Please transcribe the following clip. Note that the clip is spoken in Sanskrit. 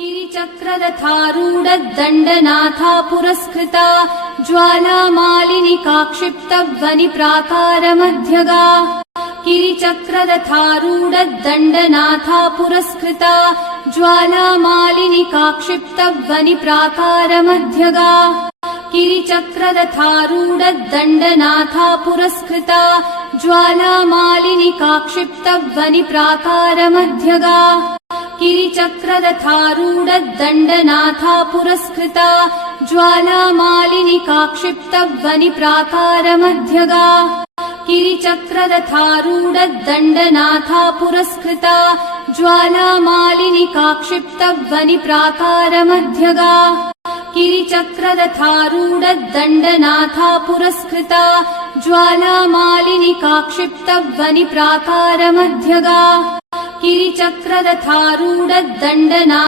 गिरिचक्ररथारूढदण्डनाथा पुरस्कृता ज्वालामालिनिका क्षिप्तवनिप्राकारमध्यगा गिरिचक्ररथारूढदण्डनाथा पुरस्कृता ज्वालामालिनिका क्षिप्तवनिप्राकारमध्यगा गिरिचक्ररथारूढदण्डनाथा पुरस्कृता ज्वालामालिनिका क्षिप्तवनिप्राकारमध्यगा गिरिचक्ररथारूढदण्डनाथा पुरस्कृता ज्वालामालिनिका क्षिप्तवनिप्राकारमध्यगा गिरिचक्ररथारूढदण्डनाथा पुरस्कृता ज्वालामालिनिका क्षिप्तवनिप्राकारमध्यगा गिरिचक्ररथारूढदण्डनाथा पुरस्कृता ज्वालामालिनिका क्षिप्तवनिप्राकारमध्यगा गिरिचक्ररथारूढदण्डनाथा